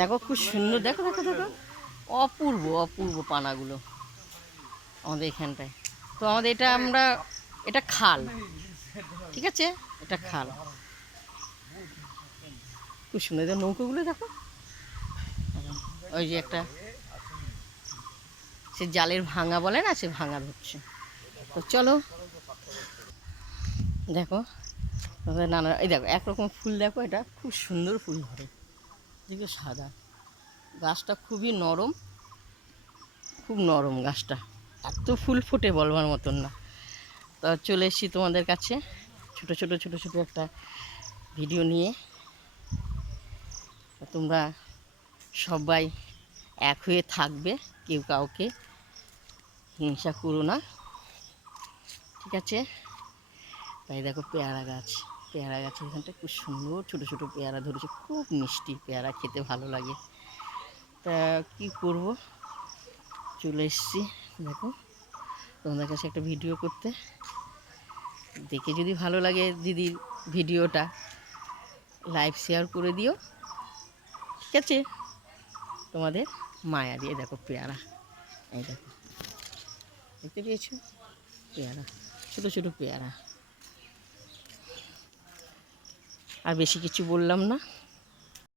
দেখো খুব সুন্দর, দেখো দেখো দেখো, অপূর্ব অপূর্ব পানাগুলো আমাদের এখানটায়। তো আমাদের এটা আমরা, এটা খাল, ঠিক আছে, এটা খাল, খুব সুন্দর। দেখো নৌকোগুলো দেখো, ওই যে একটা সে জালের ভাঙা বলে না, সে ভাঙা ধরছে। তো চলো দেখো নানা, এই দেখো একরকম ফুল, দেখো এটা খুব সুন্দর ফুল ধরে, দেখো সাদা, গাছটা খুবই নরম, খুব নরম গাছটা, এত ফুল ফোটে বলবার মতন না। তো চলে এসেছি তোমাদের কাছে ছোট ছোট ছোট ছোট একটা ভিডিও নিয়ে। তোমরা সবাই এক হয়ে থাকবে, কেউ কাউকে হিংসা করো না, ঠিক আছে। তাই দেখো পেয়ারা গাছ, পেয়ারা গাছ এখানটা খুব সুন্দর ছোট ছোট পেয়ারা ধরেছে, খুব মিষ্টি পেয়ারা, খেতে ভালো লাগে। তা কি করব, চলে এসেছি দেখো তোমাদের কাছে একটা ভিডিও করতে। দেখে যদি ভালো লাগে দিদির ভিডিওটা, লাইভ শেয়ার করে দিও, ঠিক আছে। তোমাদের মায়া দিয়ে, দেখো পেয়ারা, এই দেখো দেখতে পেয়েছো পেয়ারা, ছোটো ছোটো পেয়ারা। আর বেশি কিছু বললাম না।